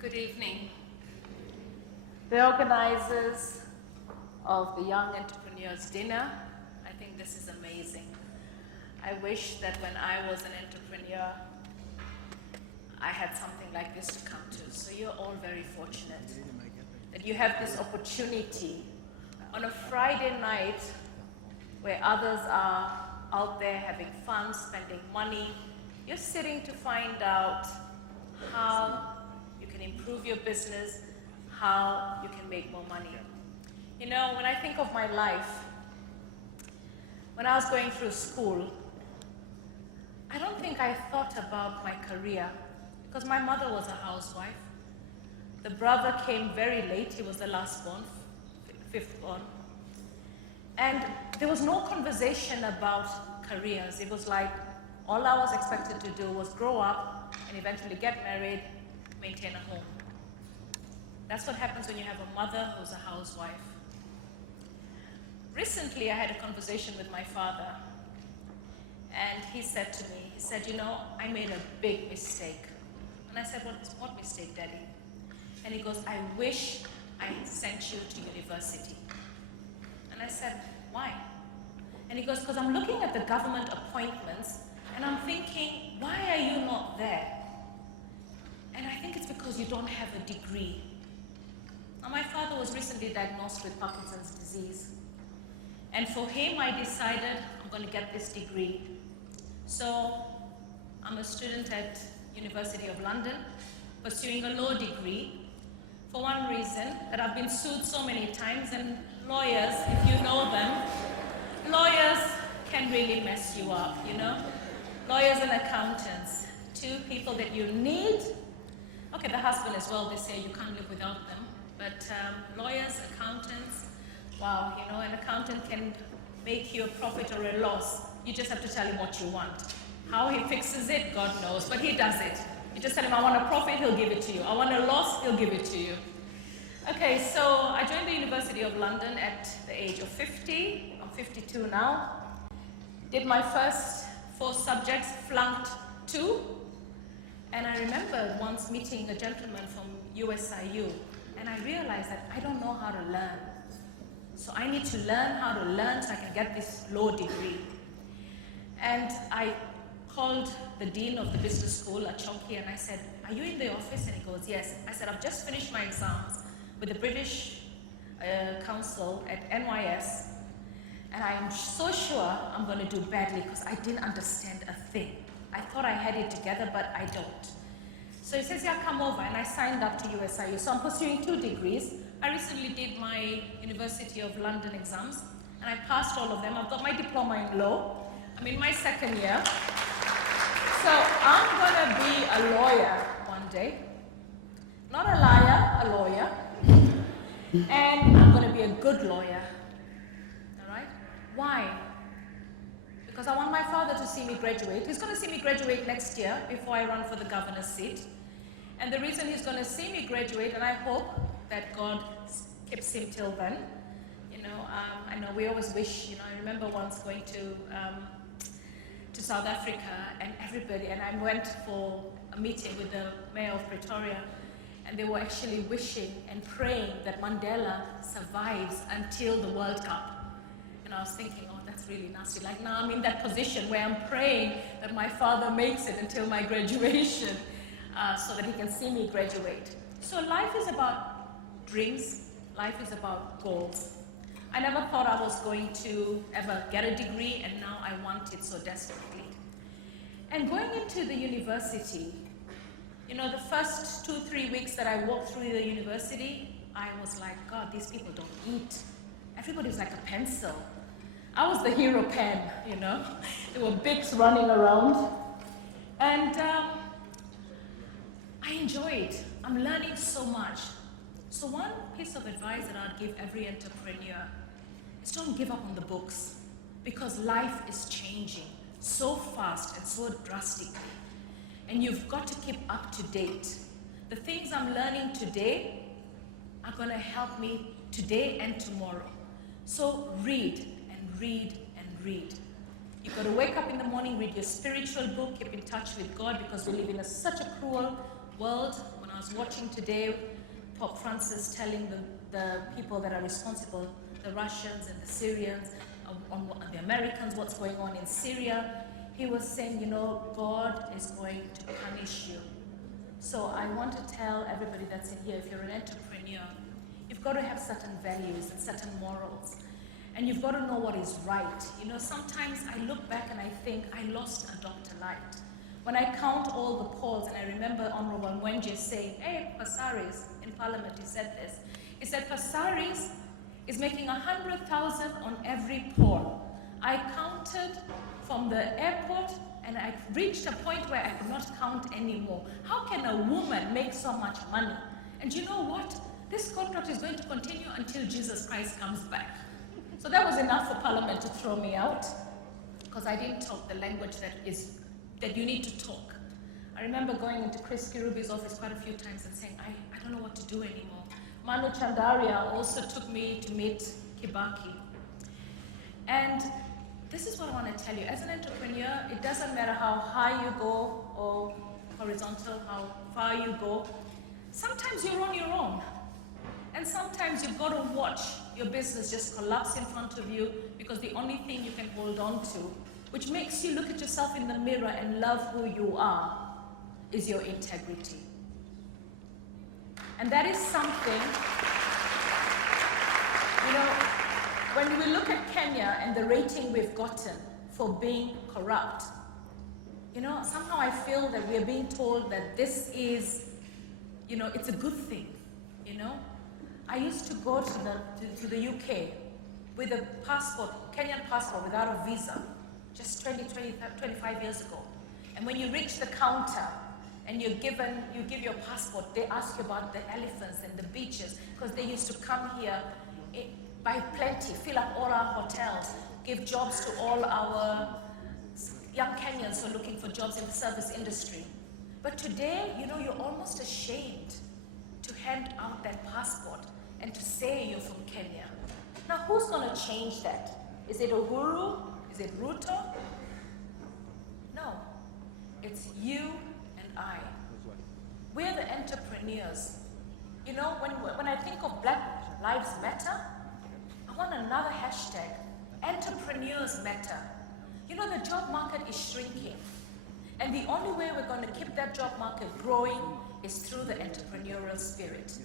Good evening. The organizers of the Young Entrepreneurs Dinner, I think this is amazing. I wish that when I was an entrepreneur, I had something like this to come to. So you're all very fortunate that you have this opportunity on a Friday night where others are out there having fun, spending money. You're sitting to find out how you can improve your business, how you can make more money. You know, when I think of my life, when I was going through school, I don't think I thought about my career because my mother was a housewife. The brother came very late. He was the last born, fifth born. And there was no conversation about careers. It was like all I was expected to do was grow up and eventually get married, maintain a home. That's what happens when you have a mother who's a housewife. Recently, I had a conversation with my father, and he said to me, he said, you know, I made a big mistake. And I said, what mistake, Daddy? And he goes, I wish I sent you to university. And I said, why? And he goes, because I'm looking at the government appointments, and I'm thinking, why are you not there? And I think it's because you don't have a degree. Now, my father was recently diagnosed with Parkinson's disease. And for him, I decided I'm going to get this degree. So I'm a student at University of London, pursuing a law degree for one reason, that I've been sued so many times, and lawyers, if you know them, lawyers can really mess you up, you know? Lawyers and accountants, two people that you need. Okay, the husband as well, they say you can't live without them. But lawyers, accountants, wow, you know, an accountant can make you a profit or a loss. You just have to tell him what you want. How he fixes it, God knows, but he does it. You just tell him, I want a profit, he'll give it to you. I want a loss, he'll give it to you. Okay, so I joined the University of London at the age of 50. I'm 52 now. Did my first 4 subjects, flunked 2. And I remember once meeting a gentleman from USIU, and I realized that I don't know how to learn. So I need to learn how to learn so I can get this law degree. And I called the dean of the business school at Chonky, and I said, are you in the office? And he goes, yes. I said, I've just finished my exams with the British Council at NYS, and I'm so sure I'm going to do badly because I didn't understand a thing. I thought I had it together, but I don't. So he says, yeah, come over, and I signed up to USIU. So I'm pursuing 2 degrees. I recently did my University of London exams, and I passed all of them. I've got my diploma in law. I'm in my 2nd year. So I'm going to be a lawyer one day. Not a liar, a lawyer. And I'm going to be a good lawyer. All right? Why? Because I want my father to see me graduate. He's going to see me graduate next year before I run for the governor's seat. And the reason he's going to see me graduate, and I hope that God keeps him till then. You know, I know we always wish, you know, I remember once going to South Africa, and everybody, and I went for a meeting with the mayor of Pretoria, and they were actually wishing and praying that Mandela survives until the World Cup. And I was thinking, oh, that's really nasty. Like now I'm in that position where I'm praying that my father makes it until my graduation so that he can see me graduate. So life is about dreams. Life is about goals. I never thought I was going to ever get a degree, and now I want it so desperately. And going into the university, you know, the first 2-3 weeks that I walked through the university, I was like, God, these people don't eat. Everybody's like a pencil. I was the hero pen, you know. There were bigs running around. And I enjoyed. I'm learning so much. So one piece of advice that I'd give every entrepreneur is don't give up on the books, because life is changing so fast and so drastically. And you've got to keep up to date. The things I'm learning today are going to help me today and tomorrow. So read and read and read. You've got to wake up in the morning, read your spiritual book, keep in touch with God, because we live in such a cruel world. When I I was watching today Pope Francis telling the people that are responsible, the Russians and the Syrians, on the Americans, what's going on in Syria. He was saying, God is going to punish you. So I want to tell everybody that's in here, if you're an entrepreneur, you've got to have certain values and certain morals. And you've got to know what is right. Sometimes I look back and I think I lost Adopt A Light. When I count all the polls, and I remember Honorable Mwenje saying, hey, Passaris, in Parliament, he said this. He said, Passaris is making 100,000 on every poll. I counted from the airport, and I reached a point where I could not count anymore. How can a woman make so much money? And you know what? This contract is going to continue until Jesus Christ comes back. So that was enough for Parliament to throw me out, because I didn't talk the language that you need to talk. I remember going into Chris Kirubi's office quite a few times and saying, I don't know what to do anymore. Manu Chandaria also took me to meet Kibaki. And this is what I want to tell you. As an entrepreneur, it doesn't matter how high you go or horizontal, how far you go. Sometimes you're on your own. And sometimes you've got to watch your business just collapse in front of you, because the only thing you can hold on to, which makes you look at yourself in the mirror and love who you are, is your integrity. And that is something, when we look at Kenya and the rating we've gotten for being corrupt, somehow I feel that we are being told that this is, it's a good thing, I used to go to the UK with a passport, Kenyan passport, without a visa, just 25 years ago. And when you reach the counter and you give your passport, they ask you about the elephants and the beaches, because they used to come here by plenty, fill up all our hotels, give jobs to all our young Kenyans who are looking for jobs in the service industry. But today, you're almost ashamed to hand out that passport and to say you're from Kenya. Now, who's going to change that? Is it Uhuru? Is it Ruto? No. It's you and I. We're the entrepreneurs. When I think of Black Lives Matter, I want another hashtag. Entrepreneurs matter. The job market is shrinking. And the only way we're going to keep that job market growing is through the entrepreneurial spirit.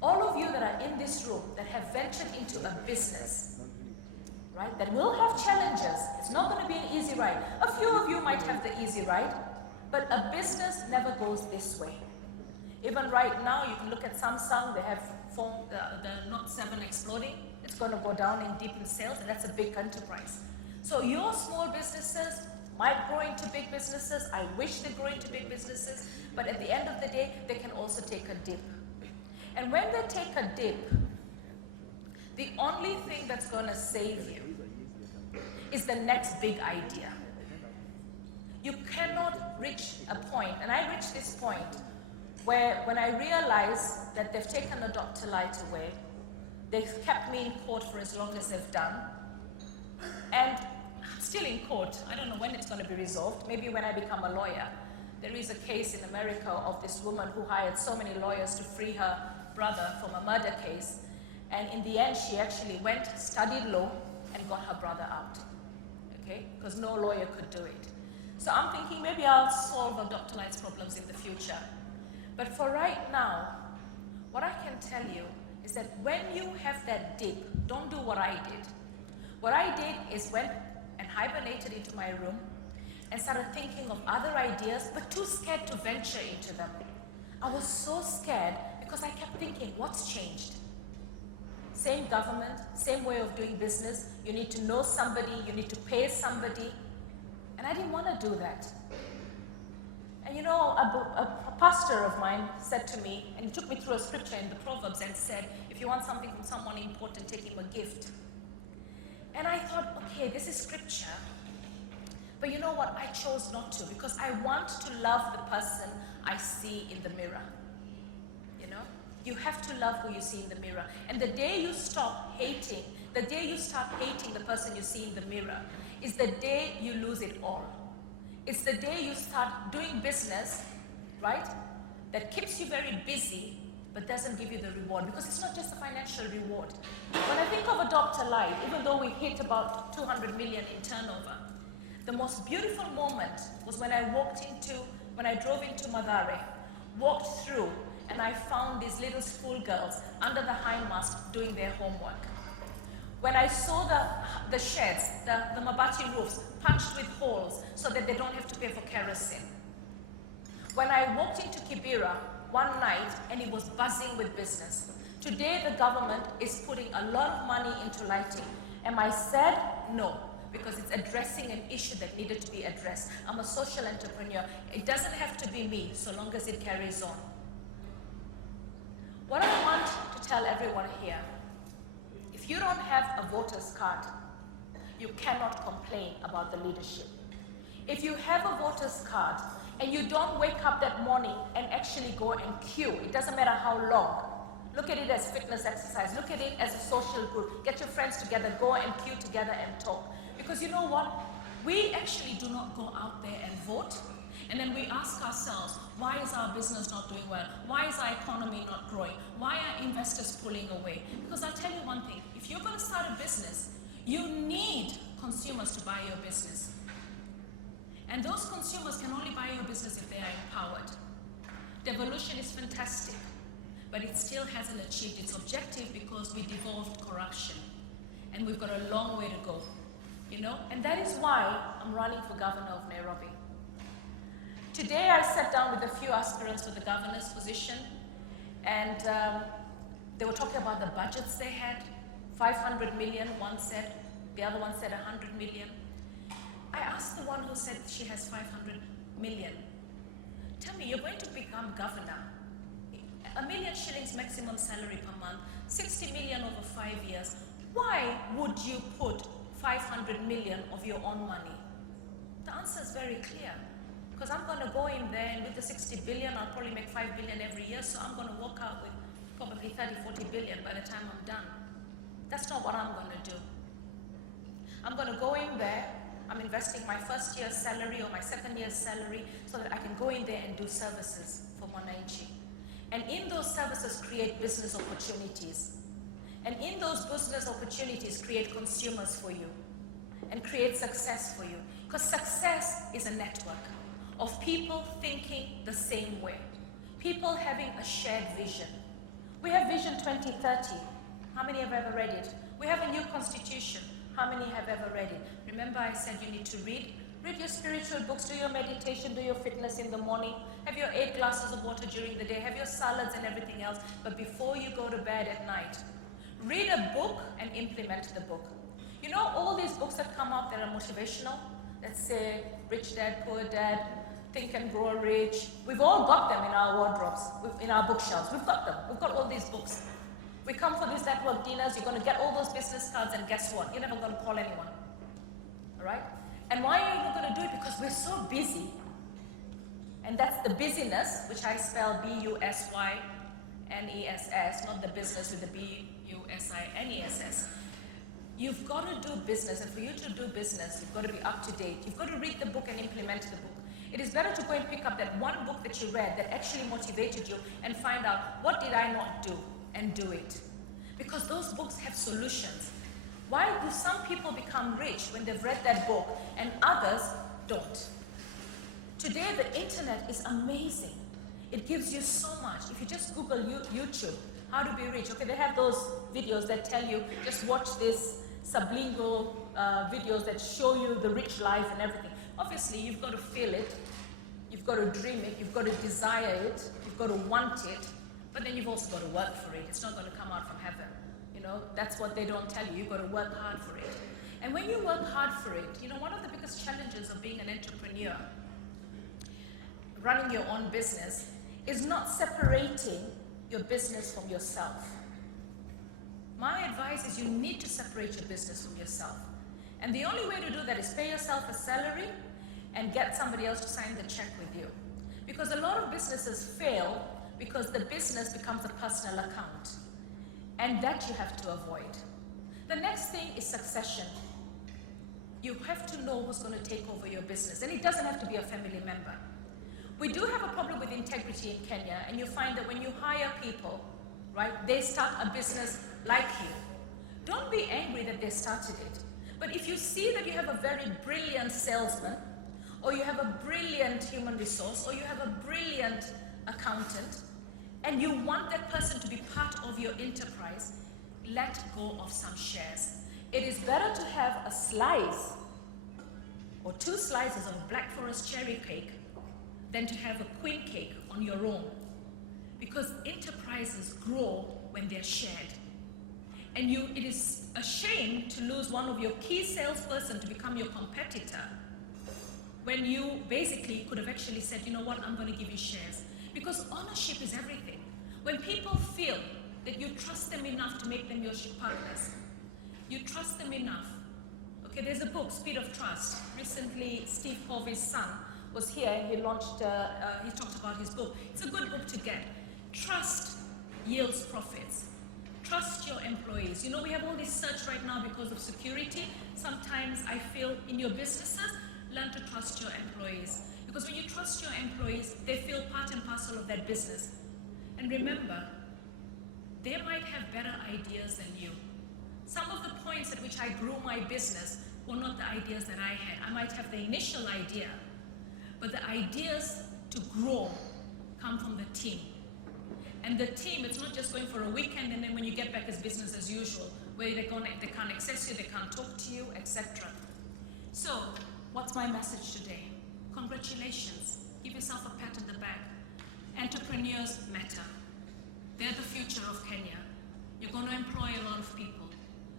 All of you that are in this room that have ventured into a business, right, that will have challenges. It's not going to be an easy ride. A few of you might have the easy ride, but a business never goes this way. Even right now, you can look at Samsung, they have the Note 7 exploding. It's going to go down in deep in sales, and that's a big enterprise. So your small businesses might grow into big businesses. I wish they grow into big businesses, but at the end of the day, they can also take a dip. And when they take a dip, the only thing that's going to save you is the next big idea. You cannot reach a point, and I reached this point where when I realized that they've taken Adopt A Light away, they've kept me in court for as long as they've done, and I'm still in court. I don't know when it's going to be resolved. Maybe when I become a lawyer. There is a case in America of this woman who hired so many lawyers to free her brother from a murder case, and in the end she actually went, studied law, and got her brother out, okay, because no lawyer could do it. So I'm thinking maybe I'll solve Adopt A Light's problems in the future. But for right now, what I can tell you is that when you have that dip, don't do what I did. What I did is went and hibernated into my room and started thinking of other ideas, but too scared to venture into them. I was so scared because I kept thinking, what's changed? Same government, same way of doing business. You need to know somebody, you need to pay somebody. And I didn't want to do that. And a pastor of mine said to me, and he took me through a scripture in the Proverbs and said, if you want something from someone important, take him a gift. And I thought, okay, this is scripture. But you know what? I chose not to, because I want to love the person I see in the mirror. You have to love who you see in the mirror. And the day you stop hating, the day you start hating the person you see in the mirror, is the day you lose it all. It's the day you start doing business, right? that keeps you very busy but doesn't give you the reward, because it's not just a financial reward. When I think of Adopt A, even though we hit about 200 million in turnover, the most beautiful moment was when I drove into Mathare, walked through, and I found these little schoolgirls under the high mast doing their homework. When I saw the sheds, the mabati roofs, punched with holes so that they don't have to pay for kerosene. When I walked into Kibera one night and it was buzzing with business. Today the government is putting a lot of money into lighting. Am I sad? No, because it's addressing an issue that needed to be addressed. I'm a social entrepreneur. It doesn't have to be me so long as it carries on. What I want to tell everyone here, if you don't have a voter's card, you cannot complain about the leadership. If you have a voter's card and you don't wake up that morning and actually go and queue, it doesn't matter how long. Look at it as fitness exercise. Look at it as a social group. Get your friends together, go and queue together and talk. Because you know what? We actually do not go out there and vote. And then we ask ourselves, why is our business not doing well? Why is our economy not growing? Why are investors pulling away? Because I'll tell you one thing, if you're going to start a business, you need consumers to buy your business. And those consumers can only buy your business if they are empowered. Devolution is fantastic, but it still hasn't achieved its objective because we devolved corruption. And we've got a long way to go, you know? And that is why I'm running for governor of Nairobi. Today I sat down with a few aspirants for the governor's position, and they were talking about the budgets they had. 500 million, one said, the other one said 100 million. I asked the one who said she has 500 million, tell me, you're going to become governor. 1 million shillings maximum salary per month, 60 million over 5 years. Why would you put 500 million of your own money? The answer is very clear. Because I'm going to go in there, and with the 60 billion, I'll probably make 5 billion every year, so I'm going to walk out with probably 30, 40 billion by the time I'm done. That's not what I'm going to do. I'm going to go in there, I'm investing my first year's salary or my second year's salary so that I can go in there and do services for Mwananchi. And in those services, create business opportunities. And in those business opportunities, create consumers for you and create success for you. Because success is a network of people thinking the same way, people having a shared vision. We have Vision 2030. How many have ever read it? We have a new constitution. How many have ever read it? Remember I said you need to read? Read your spiritual books, do your meditation, do your fitness in the morning, have your 8 glasses of water during the day, have your salads and everything else, but before you go to bed at night, read a book and implement the book. You know all these books that come up that are motivational, that say, Rich Dad, Poor Dad, Think and Grow Rich. We've all got them in our wardrobes, in our bookshelves. We've got them. We've got all these books. We come for these network dinners, you're going to get all those business cards, and guess what? You're never going to call anyone. All right? And why are you not going to do it? Because we're so busy. And that's the busyness, which I spell B-U-S-Y-N-E-S-S, not the business with the B-U-S-I-N-E-S-S. You've got to do business, and for you to do business, you've got to be up to date. You've got to read the book and implement the book. It is better to go and pick up that one book that you read that actually motivated you and find out, what did I not do, and do it. Because those books have solutions. Why do some people become rich when they've read that book and others don't? Today, the internet is amazing. It gives you so much. If you just Google YouTube, how to be rich, okay, they have those videos that tell you, just watch this sublingual videos that show you the rich life and everything. Obviously, you've got to feel it, you've got to dream it, you've got to desire it, you've got to want it, but then you've also got to work for it. It's not going to come out from heaven. You know, that's what they don't tell you. You've got to work hard for it. And when you work hard for it, you know, one of the biggest challenges of being an entrepreneur, running your own business, is not separating your business from yourself. My advice is you need to separate your business from yourself. And the only way to do that is pay yourself a salary and get somebody else to sign the check with you. Because a lot of businesses fail because the business becomes a personal account. And that you have to avoid. The next thing is succession. You have to know who's going to take over your business. And it doesn't have to be a family member. We do have a problem with integrity in Kenya, and you find that when you hire people, right, they start a business like you. Don't be angry that they started it. But if you see that you have a very brilliant salesman, or you have a brilliant human resource, or you have a brilliant accountant, and you want that person to be part of your enterprise, let go of some shares. It is better to have a slice or 2 slices of Black Forest cherry cake than to have a queen cake on your own. Because enterprises grow when they're shared. And it is a shame to lose one of your key salesperson to become your competitor when you basically could have actually said, you know what, I'm going to give you shares. Because ownership is everything. When people feel that you trust them enough to make them your partners, you trust them enough. Okay, there's a book, Speed of Trust. Recently, Steve Covey's son was here and he launched, he talked about his book. It's a good book to get. Trust yields profits. Trust your employees. You know, we have all this search right now because of security. Sometimes I feel in your businesses, learn to trust your employees. Because when you trust your employees, they feel part and parcel of that business. And remember, they might have better ideas than you. Some of the points at which I grew my business were not the ideas that I had. I might have the initial idea, but the ideas to grow come from the team. And the team, it's not just going for a weekend and then when you get back, it's business as usual, where they can't access you, they can't talk to you, etc. So, what's my message today? Congratulations. Give yourself a pat on the back. Entrepreneurs matter. They're the future of Kenya. You're going to employ a lot of people.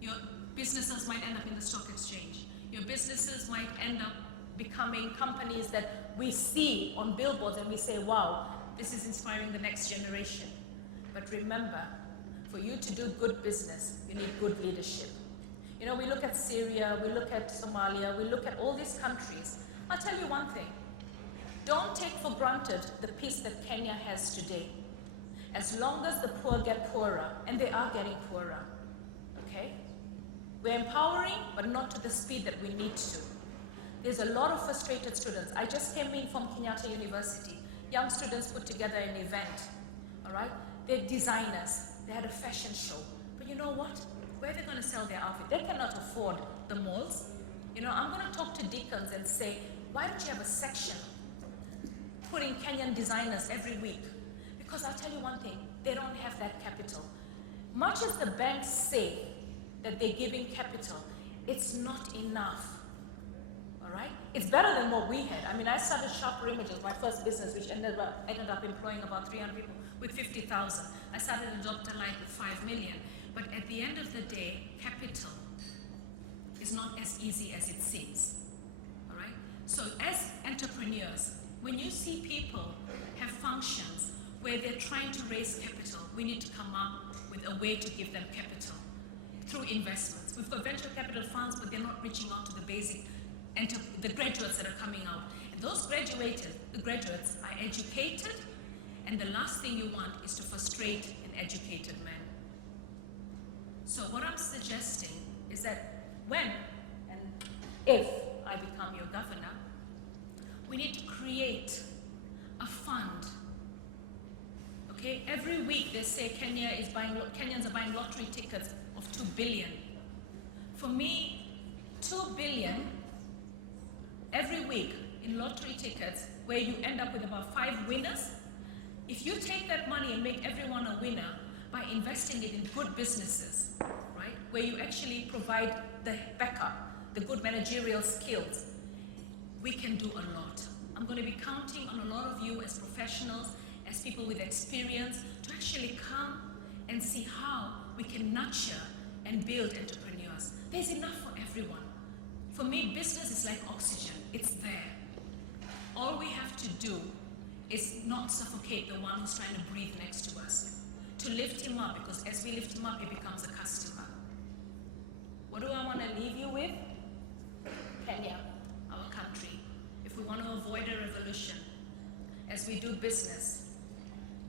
Your businesses might end up in the stock exchange. Your businesses might end up becoming companies that we see on billboards and we say, wow, this is inspiring the next generation. But remember, for you to do good business, you need good leadership. You know, we look at Syria, we look at Somalia, we look at all these countries. I'll tell you one thing. Don't take for granted the peace that Kenya has today. As long as the poor get poorer, and they are getting poorer, okay? We're empowering, but not to the speed that we need to. There's a lot of frustrated students. I just came in from Kenyatta University. Young students put together an event, all right? They're designers. They had a fashion show. But you know what? Where are they going to sell their outfit? They cannot afford the malls. You know, I'm going to talk to deacons and say, why don't you have a section putting Kenyan designers every week? Because I'll tell you one thing, they don't have that capital. Much as the banks say that they're giving capital, it's not enough. All right? It's better than what we had. I mean, I started Sharper Images, my first business, which ended up employing about 300 people with 50,000. I started Adopt A with 5 million. But at the end of the day, capital is not as easy as it seems. All right? So as entrepreneurs, when you see people have functions where they're trying to raise capital, we need to come up with a way to give them capital through investments. We've got venture capital funds, but they're not reaching out to the basic, the graduates that are coming out. And those the graduates are educated, and the last thing you want is to frustrate an educated man. So what I'm suggesting is that when and if I become your governor, we need to create a fund. Okay, every week they say Kenyans are buying lottery tickets of 2 billion. For me, 2 billion every week in lottery tickets where you end up with about 5 winners. If you take that money and make everyone a winner by investing it in good businesses, right, where you actually provide the backup, the good managerial skills, we can do a lot. I'm going to be counting on a lot of you as professionals, as people with experience, to actually come and see how we can nurture and build entrepreneurs. There's enough for everyone. For me, business is like oxygen. It's there. All we have to do is not suffocate the one who's trying to breathe next to us. To lift him up, because as we lift him up, he becomes a customer. What do I want to leave you with? Kenya, our country. If we want to avoid a revolution, as we do business,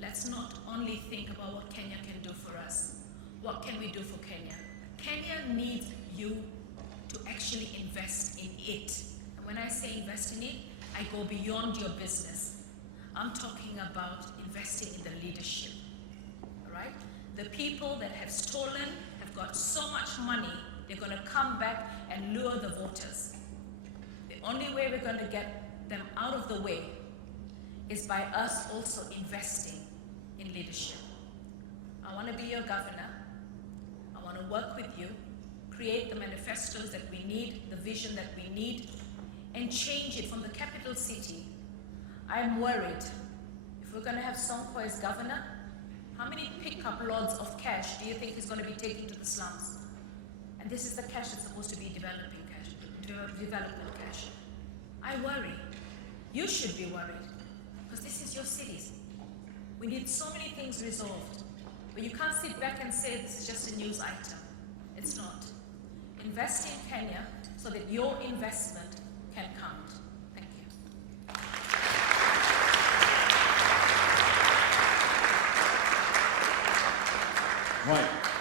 let's not only think about what Kenya can do for us. What can we do for Kenya? Kenya needs you to actually invest in it. And when I say invest in it, I go beyond your business. I'm talking about investing in the leadership, all right? The people that have stolen have got so much money, they're going to come back and lure the voters. The only way we're going to get them out of the way is by us also investing in leadership. I want to be your governor. I want to work with you, create the manifestos that we need, the vision that we need, and change it from the capital city. I'm worried, if we're going to have Sonko as governor, how many pickup loads of cash do you think he's going to be taking to the slums? And this is the cash that's supposed to be development cash. I worry. You should be worried, because this is your cities. We need so many things resolved. But you can't sit back and say this is just a news item. It's not. Invest in Kenya so that your investment can count. Thank you. Right.